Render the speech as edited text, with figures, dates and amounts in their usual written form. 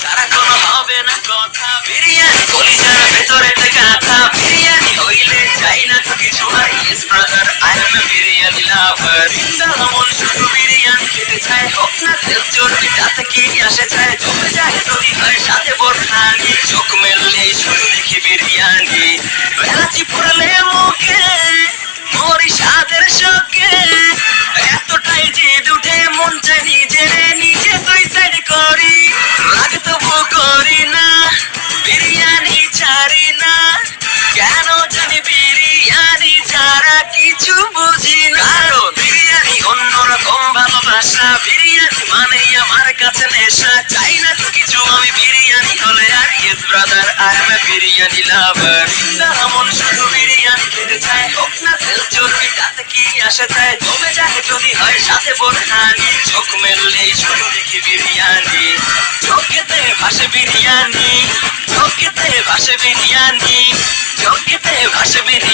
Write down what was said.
ছাড়া কোনো হবে না কথা, বিরিয়ানি কলিজার ভেতরে গাথা, বিরিয়ানি হইলে চাই না তো কিছু আর। Yes brother, I M A biryani লাভার। মন শুধু বিরিয়ানি খেতে চায়, হোক না তেল চর্বি তাতে কি আসে চায়। জমে যায় যদি হয় সাথে বোরখানি, চোখ মেললেই শুধু দেখি বিরিয়ানি। বেলাচি পড়লে মুখে মরি স্বাদের শোকে, এতটাই জিদ উঠে মন চাই নিজের নিজে সুইসাইড করি। রাগ তবু করি না, বিরিয়ানি ছাড়ি না, কেন জানি বিরিয়ানি ছাড়া কিছু বুঝি না। কারণ বিরিয়ানি অন্যরকম ভালোবাসা, বিরিয়ানি মানেই আমার কাছে নেশা। চাই না তো কিছু আমি বিরিয়ানি হলে আর। Yes brother, I M A biryani লাভার। মন শুধু বিরিয়ানি খেতে চায়, হোক না তেল চর্বি তাতে কি আসে চায়। জমে যায় যদি হয় সাথে বোরখানি, চোখ মেললেই শুধু দেখি বিরিয়ানি। চোখেতে ভাসে বিরিয়ানি, চোখেতে ভাসে বিরিয়ানি, চোখেতে ভাসে বিরিয়ানি।